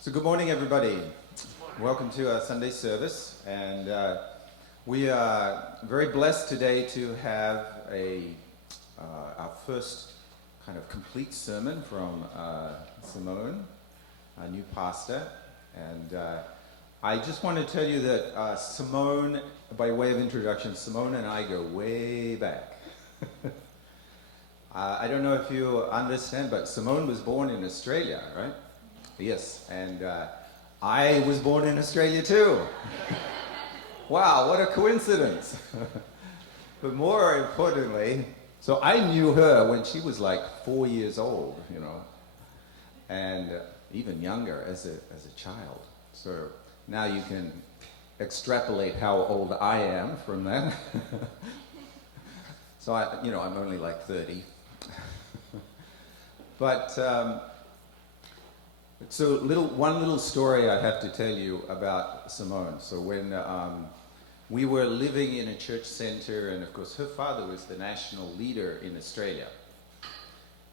So good morning, everybody. Welcome to our Sunday service, and we are very blessed today to have our first kind of complete sermon from Simone, our new pastor. And I just want to tell you that Simone, by way of introduction, Simone and I go way back. I don't know if you understand, but Simone was born in Australia, right? Yes, and I was born in Australia too. Wow, what a coincidence. But more importantly, so I knew her when she was like 4 years old, you know, and even younger as a child. So now you can extrapolate how old I am from that. So I'm only like 30. But so one little story I have to tell you about Simone. So when we were living in a church center, and of course her father was the national leader in Australia.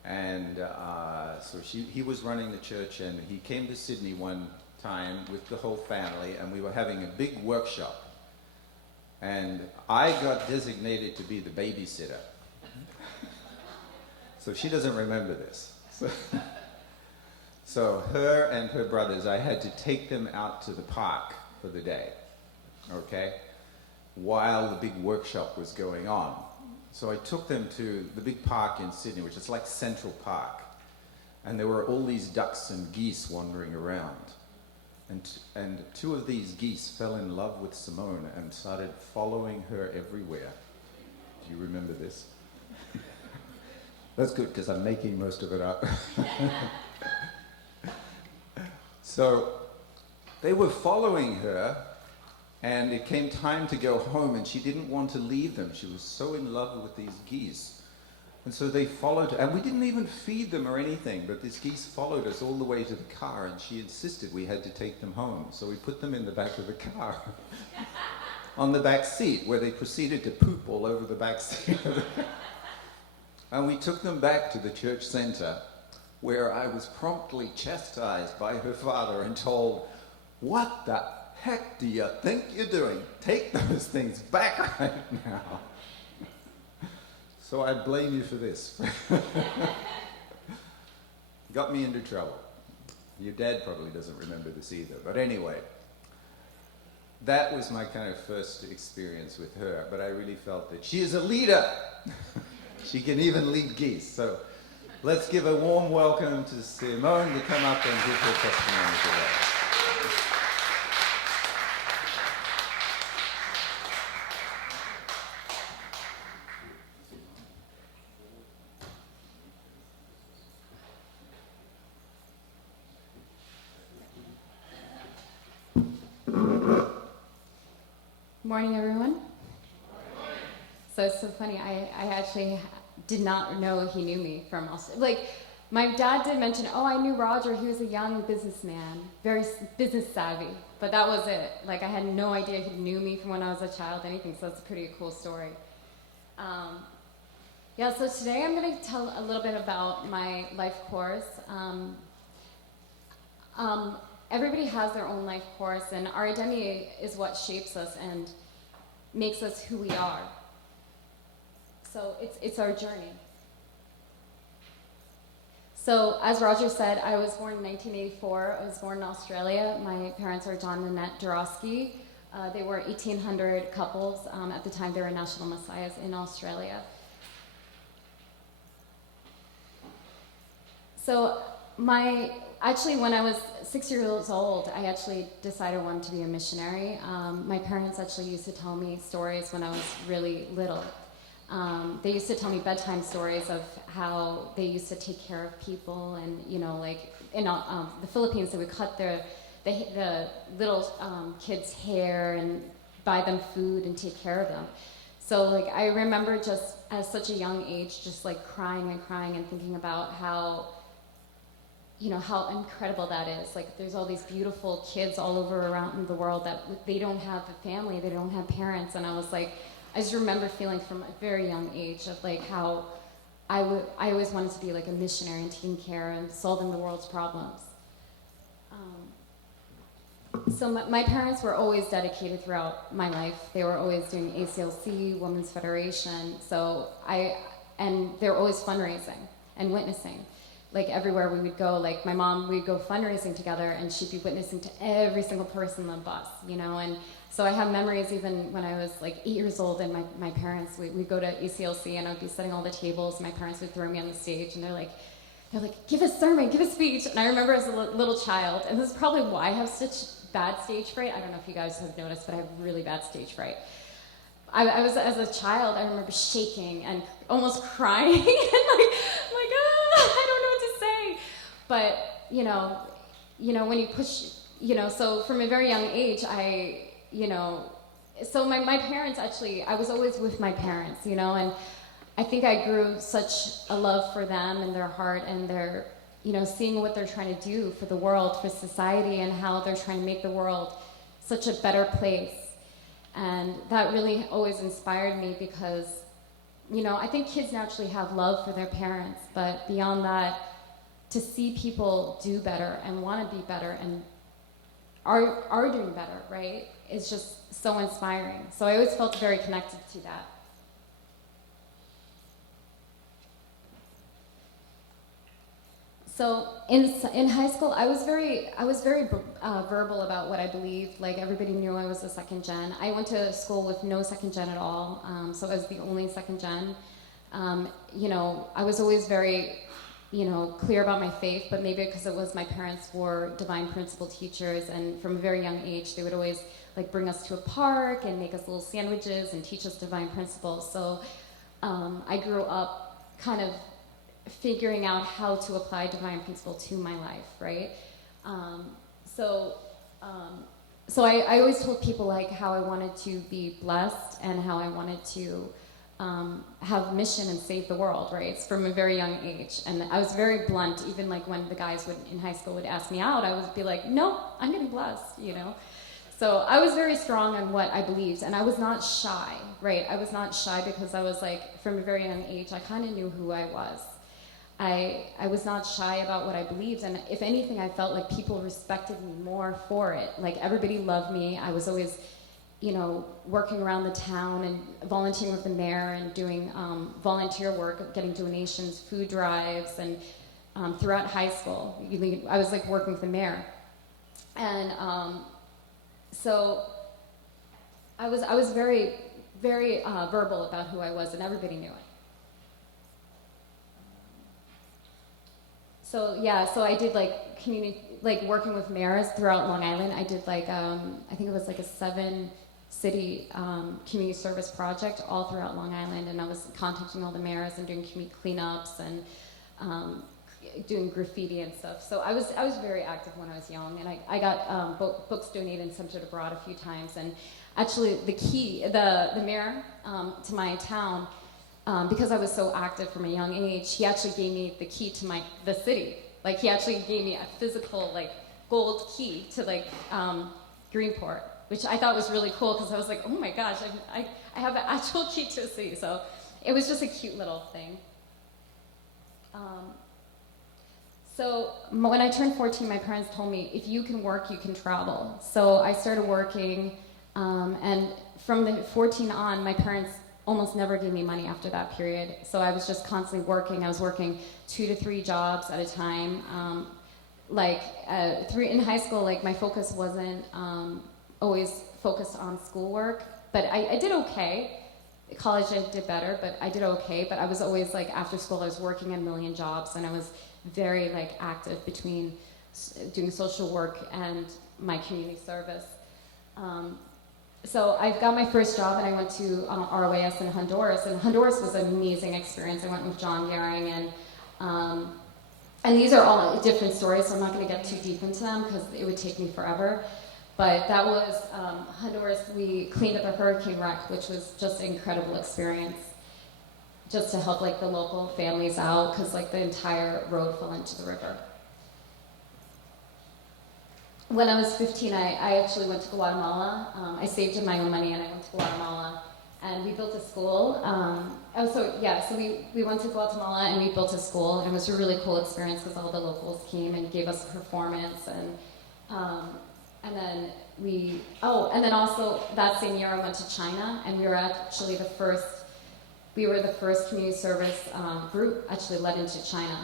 And so he was running the church, and he came to Sydney one time with the whole family, and we were having a big workshop. And I got designated to be the babysitter. So she doesn't remember this. So her and her brothers, I had to take them out to the park for the day, okay, while the big workshop was going on. So I took them to the big park in Sydney, which is like Central Park, and there were all these ducks and geese wandering around. And two of these geese fell in love with Simone and started following her everywhere. Do you remember this? That's good, because I'm making most of it up. So they were following her, and it came time to go home, and she didn't want to leave them. She was so in love with these geese. And so they followed her, and we didn't even feed them or anything, but these geese followed us all the way to the car, and she insisted we had to take them home. So we put them in the back of the car, on the back seat, where they proceeded to poop all over the back seat of the car. And we took them back to the church center, where I was promptly chastised by her father and told, "What the heck do you think you're doing? Take those things back right now." So I blame you for this. Got me into trouble. Your dad probably doesn't remember this either. But anyway, that was my kind of first experience with her. But I really felt that she is a leader. She can even lead geese. So let's give a warm welcome to Simone to come up and give her testimony today. Morning, everyone. So it's so funny. I actually did not know he knew me from Australia. Like, my dad did mention, oh, I knew Roger. He was a young businessman, very business savvy. But that was it. Like, I had no idea he knew me from when I was a child, anything. So it's a pretty cool story. So today I'm going to tell a little bit about my life course. Everybody has their own life course, and our identity is what shapes us and makes us who we are. So it's our journey. So as Roger said, I was born in 1984. I was born in Australia. My parents are John and Annette Doroski. They were 1,800 couples. At the time, they were national messiahs in Australia. So actually, when I was 6 years old, I actually decided I wanted to be a missionary. My parents actually used to tell me stories when I was really little. They used to tell me bedtime stories of how they used to take care of people, and like in the Philippines, they would cut the little kids' hair and buy them food and take care of them. So like I remember just at such a young age, just like crying and thinking about how incredible that is. Like, there's all these beautiful kids all over around the world that they don't have a family, they don't have parents, and I just remember feeling from a very young age of like how I always wanted to be like a missionary and taking care and solving the world's problems. So my parents were always dedicated throughout my life. They were always doing ACLC, Women's Federation. And they're always fundraising and witnessing. Like everywhere we would go, like my mom, we'd go fundraising together and she'd be witnessing to every single person on the bus, you know? And so I have memories even when I was like 8 years old and my parents, we'd go to ACLC and I'd be setting all the tables. My parents would throw me on the stage and they're like, give a sermon, give a speech. And I remember as a little child, and this is probably why I have such bad stage fright. I don't know if you guys have noticed, but I have really bad stage fright. I was, as a child, I remember shaking and almost crying and like, I don't know what to say. But, you know, when you push, so from a very young age, so my parents actually, I was always with my parents, and I think I grew such a love for them and their heart and their, seeing what they're trying to do for the world, for society, and how they're trying to make the world such a better place. And that really always inspired me because, I think kids naturally have love for their parents, but beyond that, to see people do better and want to be better and are doing better, right, is just so inspiring. So I always felt very connected to that. So in high school, I was very verbal about what I believed. Like everybody knew I was a second gen. I went to school with no second gen at all, so I was the only second gen. I was always very, clear about my faith, but maybe because it was my parents were divine principle teachers, and from a very young age, they would always like bring us to a park and make us little sandwiches and teach us divine principles. So I grew up kind of figuring out how to apply divine principle to my life, right? So I always told people like how I wanted to be blessed and how I wanted to have mission and save the world, right? It's from a very young age. And I was very blunt, even like when the guys in high school would ask me out, I would be like, no, I'm getting blessed, So I was very strong on what I believed, and I was not shy, right? I was not shy because I was like, from a very young age, I kind of knew who I was. I was not shy about what I believed, and if anything, I felt like people respected me more for it. Like everybody loved me. I was always, working around the town and volunteering with the mayor and doing volunteer work, getting donations, food drives, and throughout high school, I was like working with the mayor, and so I was very, very verbal about who I was, and everybody knew it. So I did like community, like working with mayors throughout Long Island. I did like, I think it was like a 7-city community service project all throughout Long Island, and I was contacting all the mayors and doing community cleanups and doing graffiti and stuff. So I was very active when I was young, and I got books donated and sent it abroad a few times. And actually, the mayor to my town. Because I was so active from a young age, he actually gave me the key to the city. Like he actually gave me a physical like gold key to like Greenport, which I thought was really cool because I was like, oh my gosh, I have an actual key to a city. So it was just a cute little thing. So when I turned 14, my parents told me, if you can work, you can travel. So I started working, and from the 14 on, my parents almost never gave me money after that period. So I was just constantly working. I was working 2 to 3 jobs at a time. In high school, like my focus wasn't always focused on schoolwork, but I did okay. College I did better, but I did okay. But I was always like, after school, I was working a million jobs, and I was very like active between doing social work and my community service. So I got my first job, and I went to ROAS in Honduras, and Honduras was an amazing experience. I went with John Gehring, and these are all different stories, so I'm not going to get too deep into them because it would take me forever. But that was Honduras. We cleaned up a hurricane wreck, which was just an incredible experience, just to help like the local families out because like the entire road fell into the river. When I was 15, I actually went to Guatemala. I saved my own money and I went to Guatemala, and we built a school. So we went to Guatemala and we built a school, and it was a really cool experience because all the locals came and gave us a performance, and then and then also that same year I went to China, and we were actually we were the first community service group actually led into China,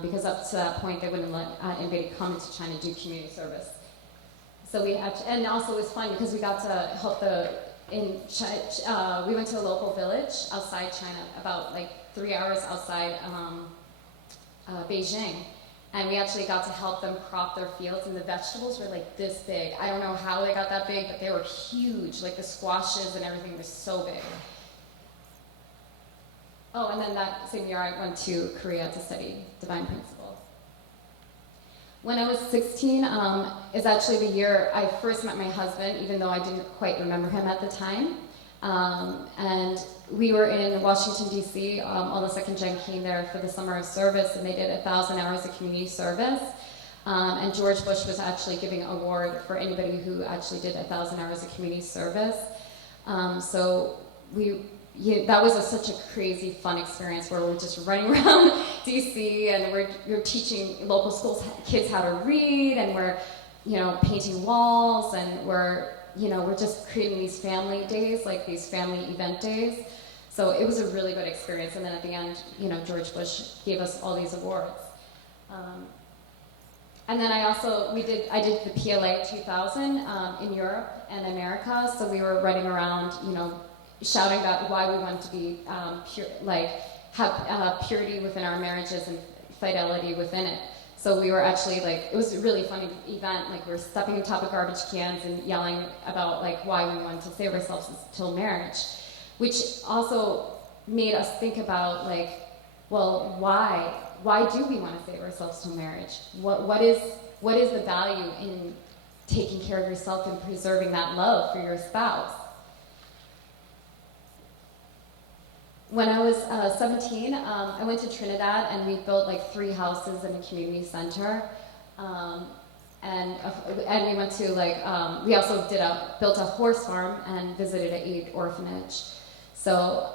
because up to that point they wouldn't let anybody come into China do community service. So and also it was fun because we got to help we went to a local village outside China, about like 3 hours outside Beijing. And we actually got to help them crop their fields, and the vegetables were like this big. I don't know how they got that big, but they were huge. Like the squashes and everything was so big. Oh, and then that same year I went to Korea to study Divine Principle. When I was 16 is actually the year I first met my husband, even though I didn't quite remember him at the time. And we were in Washington, D.C. All the second gen came there for the summer of service, and they did 1,000 hours of community service. And George Bush was actually giving an award for anybody who actually did 1,000 hours of community service. So that was such a crazy, fun experience where we're just running around D.C. and we're teaching local schools kids how to read, and we're painting walls, and we're just creating these family days, like these family event days. So it was a really good experience. And then at the end, George Bush gave us all these awards. And then I did the PLA 2000 in Europe and America. So we were running around, shouting about why we wanted to be have purity within our marriages and fidelity within it. So we were actually it was a really funny event. Like we were stepping on top of garbage cans and yelling about why we wanted to save ourselves until marriage, which also made us think about well, why do we want to save ourselves till marriage? What is the value in taking care of yourself and preserving that love for your spouse? When I was 17, I went to Trinidad, and we built 3 houses in a community center, and we went to we also built a horse farm and visited an aid orphanage. So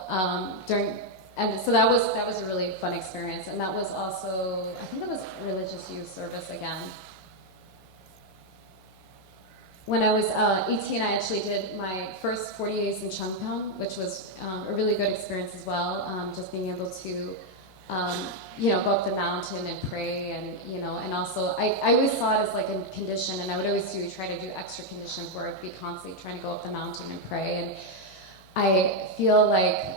so that was a really fun experience, and that was also, I think it was religious youth service again. When I was 18, I actually did my first 40 days in Changpyeong, which was a really good experience as well. Just being able to, go up the mountain and pray, and also I always saw it as a condition, and I would always try to do extra conditions where I'd be constantly trying to go up the mountain and pray. And I feel I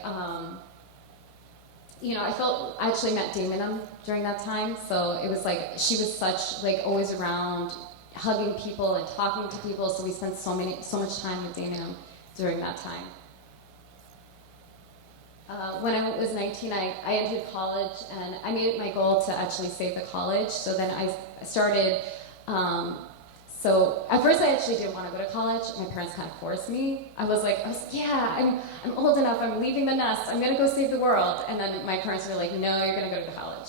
actually met Damonum during that time, so it was she was such always around, hugging people and talking to people, so we spent so much time with Damonum during that time. When I was 19, I entered college, and I made it my goal to actually save the college. So then I started. So at first, I actually didn't want to go to college. My parents kind of forced me. I was yeah, I'm old enough. I'm leaving the nest. I'm gonna go save the world. And then my parents were like, no, you're gonna go to college.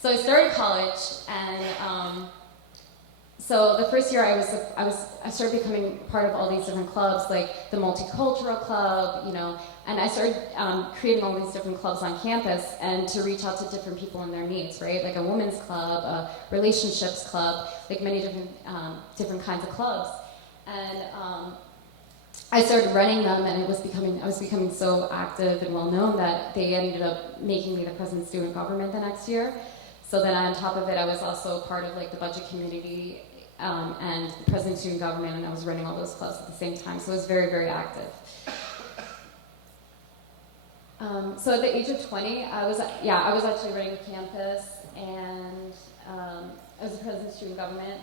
So I started college, and so the first year I started becoming part of all these different clubs, like the multicultural club, and I started creating all these different clubs on campus, and to reach out to different people and their needs, right? Like a women's club, a relationships club, many different kinds of clubs. And I started running them, and I was becoming so active and well known that they ended up making me the president of student government the next year. So then on top of it, I was also part of the budget community and the president of student government, and I was running all those clubs at the same time. So I was very, very active. So at the age of 20, I was actually running the campus, and I was the president of student government.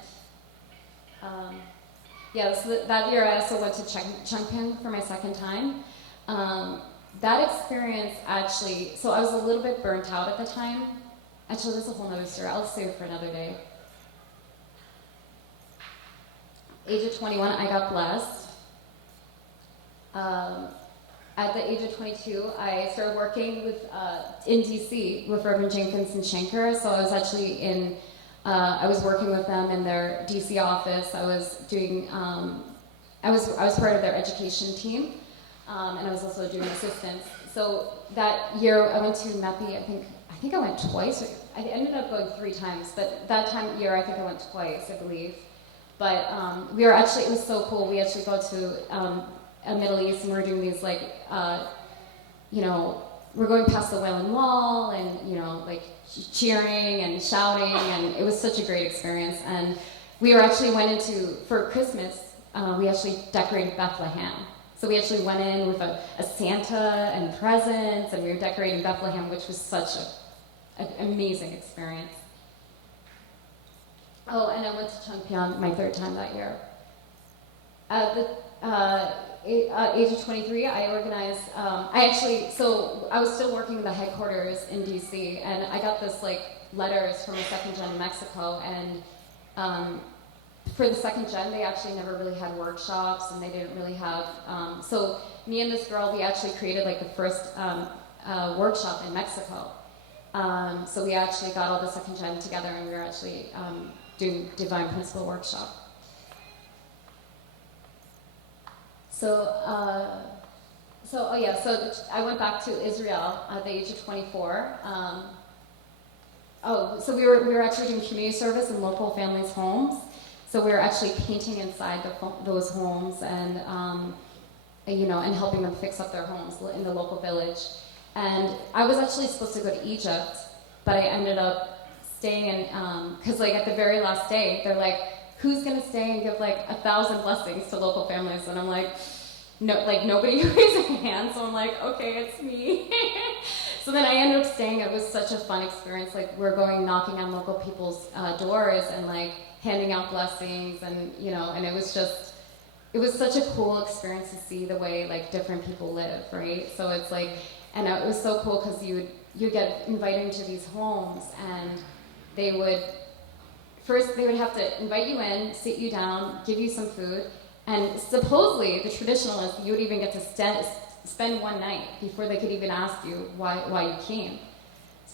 So that year I also went to Changpyeong for my second time. That experience actually, so I was a little bit burnt out at the time. Actually, that's a whole other story. I'll save it for another day. Age of 21, I got blessed. At the age of 22, I started working in DC with Reverend Jenkins and Shanker. So I was actually I was working with them in their DC office. I was doing, I was part of their education team, and I was also doing assistance. So that year I went to MEPI. I think I went twice. I ended up going 3 times, but that year I think I went twice, I believe. But we were actually, it was so cool. We actually go to a Middle East and we're doing these like, you know, we're going past the Wailing Wall and, you know, like cheering and shouting, and it was such a great experience. And we were actually went into, for Christmas, we actually decorated Bethlehem. So we actually went in with a Santa and presents, and we were decorating Bethlehem, which was such an amazing experience. Oh, and I went to Chongpyeong my third time that year. At the age of 23, I organized, so I was still working in the headquarters in DC, and I got this like letters from a second gen in Mexico, and for the second gen, they actually never really had workshops, and they didn't really have, so me and this girl, we actually created like the first workshop in Mexico. So we actually got all the second gen together, and we were actually doing Divine Principle workshop. So I went back to Israel at the age of 24. So we were actually doing community service in local families' homes. So we were actually painting inside those homes, and you know, and helping them fix up their homes in the local village. And I was actually supposed to go to Egypt, but I ended up staying in, because like at the very last day, they're like, who's gonna stay and give like 1,000 blessings to local families? And I'm like, no, like nobody raised their hand. So I'm like, okay, it's me. So then I ended up staying. It was such a fun experience. Like we're going knocking on local people's doors and like handing out blessings, and you know, and it was such a cool experience to see the way like different people live, right? So it's like, and it was so cool because you get invited into these homes, and they would have to invite you in, sit you down, give you some food, and supposedly the traditionalists, you would even get to spend one night before they could even ask you why you came.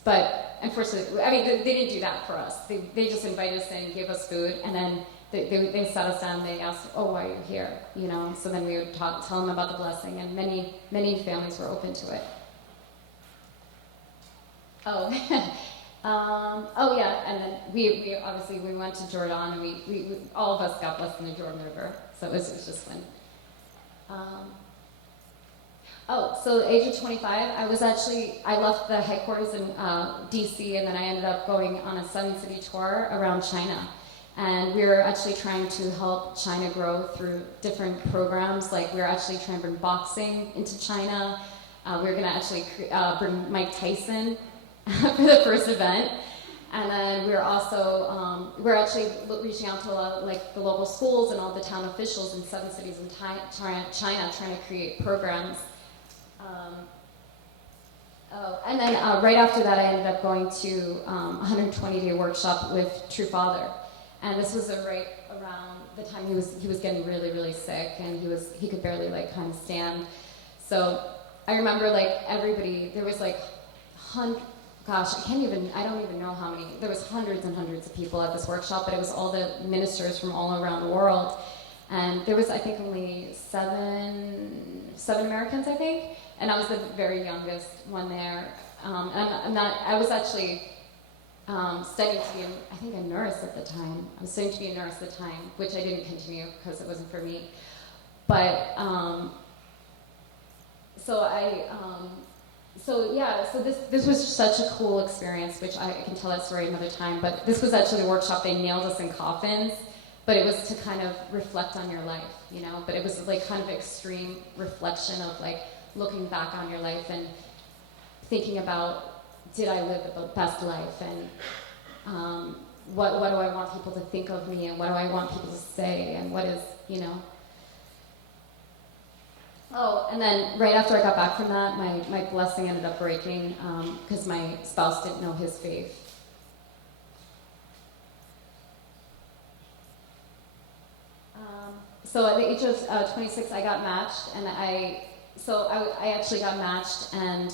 But unfortunately, I mean, they didn't do that for us. They just invited us in, gave us food, and then they sat us down. They asked, "Oh, why are you here?" You know. So then we would tell them about the blessing, and many families were open to it. Oh, yeah, and then we obviously we went to Jordan, and we all of us got blessed in the Jordan River, so it was just fun. So at the age of 25, I left the headquarters in DC, and then I ended up going on a 7-city tour around China. And we were actually trying to help China grow through different programs. Like we were actually trying to bring boxing into China. We were going to actually bring Mike Tyson for the first event. And then we were also, we're actually reaching out to a lot of, like the local schools and all the town officials in 7 cities in China, trying to create programs. And then right after that, I ended up going to a 120-day workshop with True Father, and this was right around the time he was getting really, really sick, and he could barely like kind of stand. So I remember like everybody, there was like I don't even know how many. There was hundreds and hundreds of people at this workshop, but it was all the ministers from all around the world, and there was I think only seven Americans, I think. And I was the very youngest one there. I was actually studying to be, a nurse at the time. I was studying to be a nurse at the time, which I didn't continue because it wasn't for me. But, this was such a cool experience, which I can tell that story another time. But this was actually a workshop. They nailed us in coffins, but it was to kind of reflect on your life, you know. But it was like kind of extreme reflection of like, looking back on your life and thinking about, did I live the best life, and what do I want people to think of me, and what do I want people to say, and what is, you know. Oh, and then right after I got back from that, my blessing ended up breaking because my spouse didn't know his faith. So at the age of 26, I got matched, and I actually got matched and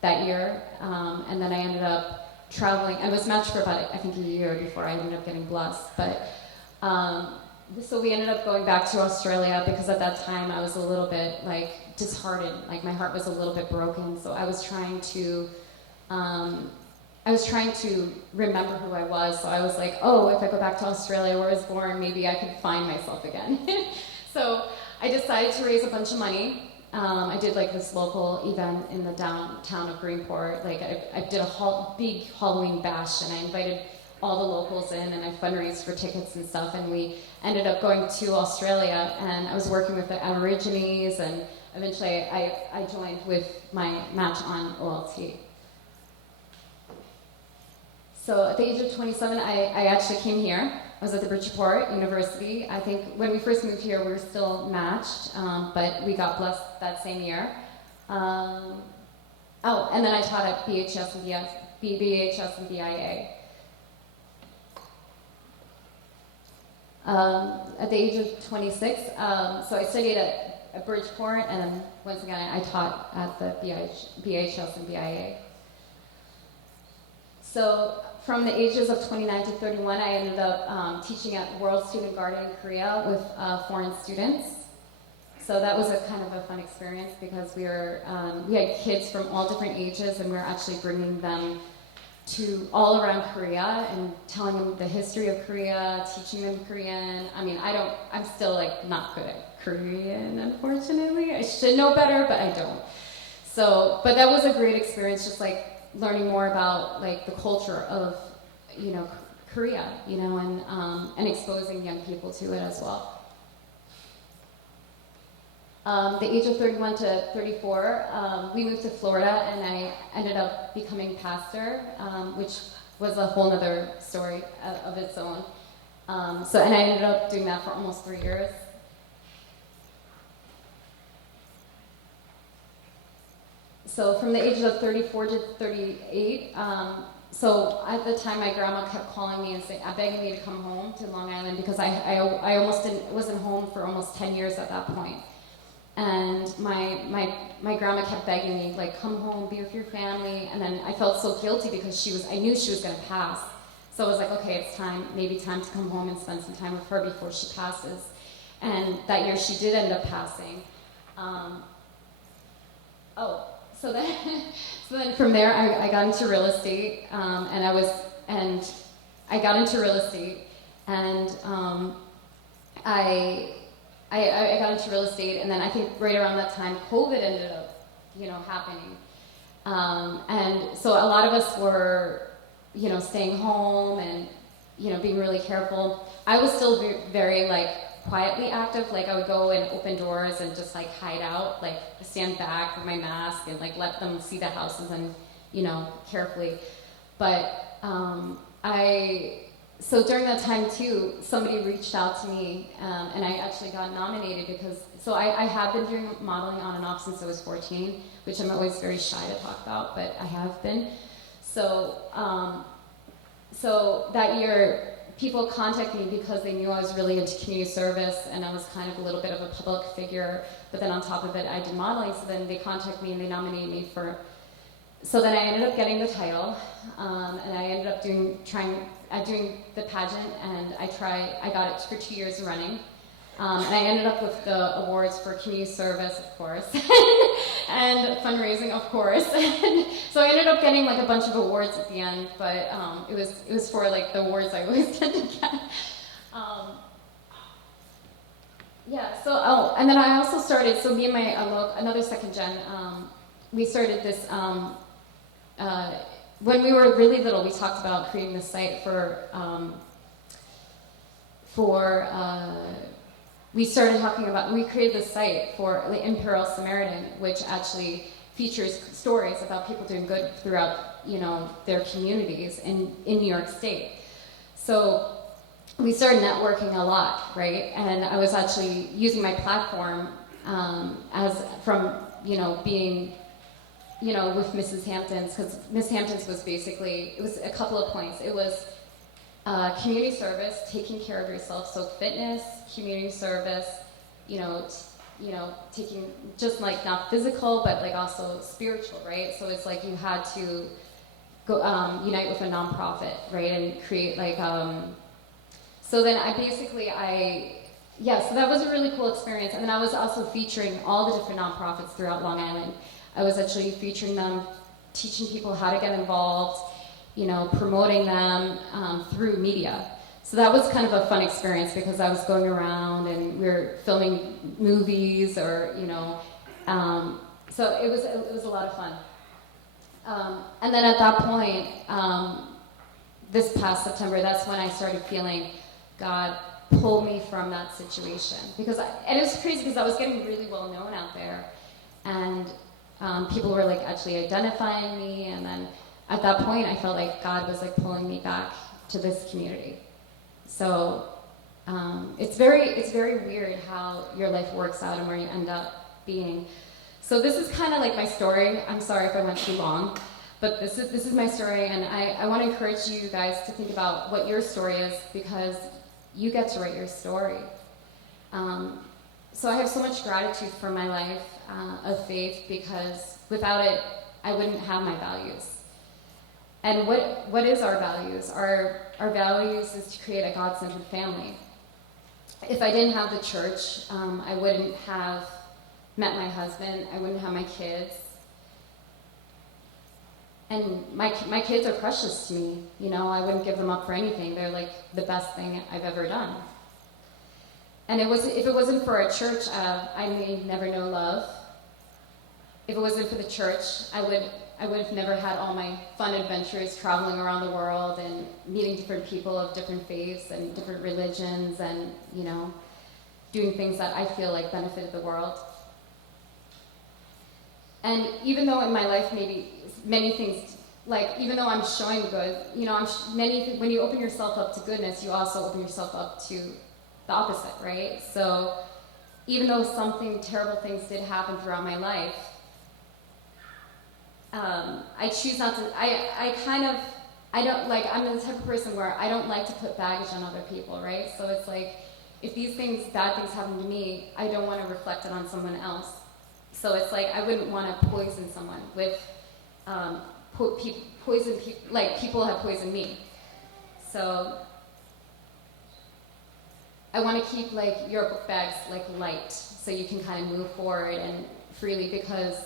that year, and then I ended up traveling. I was matched for about, I think, a year before I ended up getting blessed. But so we ended up going back to Australia because at that time I was a little bit like disheartened. Like my heart was a little bit broken. So I was trying to I was trying to remember who I was. So I was like, oh, if I go back to Australia where I was born, maybe I could find myself again. So I decided to raise a bunch of money. I did like this local event in the downtown of Greenport. Like I did a big Halloween bash, and I invited all the locals in, and I fundraised for tickets and stuff. And we ended up going to Australia, and I was working with the Aborigines, and eventually I joined with my match on OLT. So at the age of 27, I actually came here. I was at the Bridgeport University. I think when we first moved here, we were still matched, but we got blessed that same year. Oh, and then I taught at BHS and BHS and BIA. At the age of 26, so I studied at Bridgeport, and then once again, I taught at the BHS and BIA. So from the ages of 29 to 31, I ended up teaching at World Student Garden in Korea with foreign students. So that was a kind of a fun experience because we had kids from all different ages, and we were actually bringing them to all around Korea and telling them the history of Korea, teaching them Korean. I mean, I'm still like not good at Korean, unfortunately. I should know better, but I don't. So, but that was a great experience, just like learning more about like the culture of, Korea, and exposing young people to it as well. The age of 31 to 34, we moved to Florida, and I ended up becoming pastor, which was a whole other story of its own. And I ended up doing that for almost 3 years. So from the ages of 34 to 38, so at the time my grandma kept calling me and begging me to come home to Long Island because I almost wasn't home for almost 10 years at that point. And my grandma kept begging me, like, come home, be with your family. And then I felt so guilty because I knew she was going to pass. So I was like, okay, it's maybe time to come home and spend some time with her before she passes. And that year she did end up passing. So then from there I got into real estate, and I got into real estate, and I got into real estate, and then I think right around that time COVID ended up, happening, and so a lot of us were, staying home and, being really careful. I was still very like quietly active. Like I would go and open doors and just like hide out, like stand back with my mask and like let them see the houses and, carefully. But so during that time too, somebody reached out to me, and I actually got nominated because, I have been doing modeling on and off since I was 14, which I'm always very shy to talk about, but I have been. So that year, people contacted me because they knew I was really into community service, and I was kind of a little bit of a public figure, but then on top of it, I did modeling, so then they contacted me and they nominated me so then I ended up getting the title, and I ended up doing the pageant, and I got it for 2 years running. And I ended up with the awards for community service, of course, and fundraising, of course. So I ended up getting like a bunch of awards at the end, but it was for like the awards I always tend to get. And then I also started. So me and my another second gen, we started this. When we were really little, we talked about creating this site we created this site for the Imperial Samaritan, which actually features stories about people doing good throughout, their communities in New York State. So we started networking a lot, right? And I was actually using my platform being, with Mrs. Hampton's, because Miss Hampton's was basically, it was a couple of points. It was community service, taking care of yourself, so fitness, community service, taking just like not physical, but like also spiritual, right? So it's like you had to go unite with a nonprofit, right, and create like. So then so that was a really cool experience, and then I was also featuring all the different nonprofits throughout Long Island. I was actually featuring them, teaching people how to get involved. promoting them through media. So that was kind of a fun experience because I was going around and we were filming movies so it was a lot of fun. And then at that point, this past September, that's when I started feeling God pull me from that situation. And it was crazy because I was getting really well known out there. And people were like actually identifying me. And then at that point, I felt like God was like pulling me back to this community. So it's very weird how your life works out and where you end up being. So this is kind of like my story. I'm sorry if I went too long, but this is my story, and I want to encourage you guys to think about what your story is because you get to write your story. So I have so much gratitude for my life of faith because without it, I wouldn't have my values. And what is our values? Our values is to create a God-centered family. If I didn't have the church, I wouldn't have met my husband, I wouldn't have my kids. And my kids are precious to me. I wouldn't give them up for anything. They're like the best thing I've ever done. And if it wasn't for a church, I may never know love. If it wasn't for the church, I would have never had all my fun adventures traveling around the world and meeting different people of different faiths and different religions and, doing things that I feel like benefited the world. And even though in my life maybe many things, like even though I'm showing good, when you open yourself up to goodness, you also open yourself up to the opposite, right? So even though terrible things did happen throughout my life, I choose not to, I'm the type of person where I don't like to put baggage on other people, right? So it's like, if bad things happen to me, I don't want to reflect it on someone else. So it's like, I wouldn't want to poison someone with, poison people, like people have poisoned me. So I want to keep like your book bags like light so you can kind of move forward and freely, because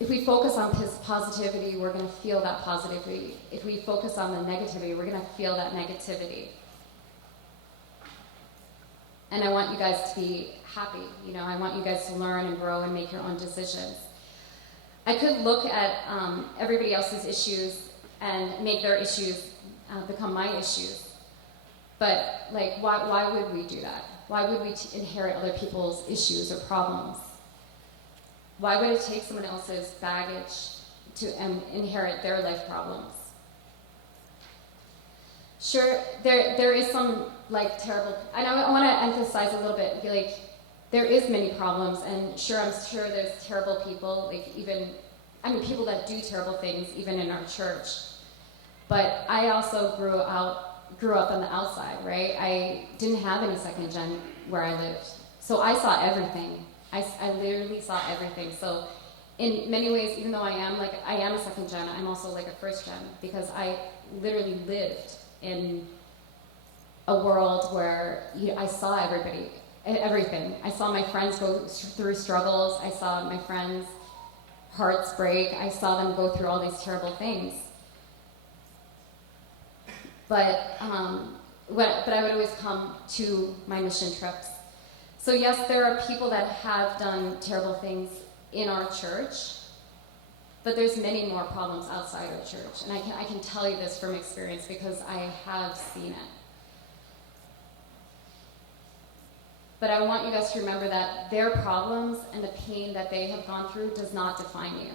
if we focus on positivity, we're going to feel that positivity. If we focus on the negativity, we're going to feel that negativity. And I want you guys to be happy. I want you guys to learn and grow and make your own decisions. I could look at everybody else's issues and make their issues become my issues. But why would we do that? Why would we inherit other people's issues or problems? Why would it take someone else's baggage to inherit their life problems? Sure, there is some terrible, and I want to emphasize a little bit, there is many problems, and sure, I'm sure there's terrible people, people that do terrible things, even in our church. But I also grew up on the outside, right? I didn't have any second gen where I lived. So I saw everything. I literally saw everything. So in many ways, even though I am a second gen, I'm also like a first gen, because I literally lived in a world where I saw everything. I saw my friends go through struggles. I saw my friends' hearts break. I saw them go through all these terrible things. But I would always come to my mission trips. So yes, there are people that have done terrible things in our church, but there's many more problems outside our church. And I can tell you this from experience because I have seen it. But I want you guys to remember that their problems and the pain that they have gone through does not define you.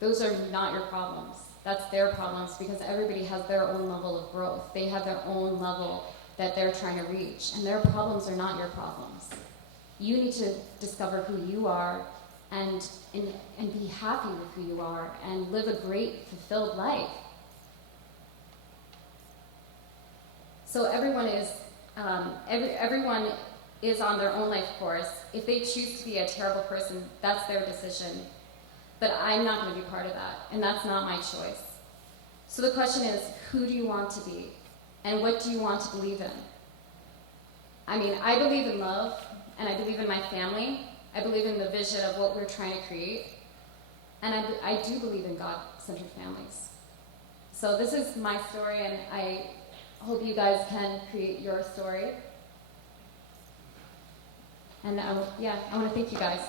Those are not your problems. That's their problems, because everybody has their own level of growth. They have their own level that they're trying to reach, and their problems are not your problems. You need to discover who you are and be happy with who you are and live a great, fulfilled life. So everyone is on their own life course. If they choose to be a terrible person, that's their decision. But I'm not going to be part of that, and that's not my choice. So the question is, who do you want to be? And what do you want to believe in? I believe in love, and I believe in my family. I believe in the vision of what we're trying to create. And I do believe in God-centered families. So this is my story, and I hope you guys can create your story. And yeah, I want to thank you guys.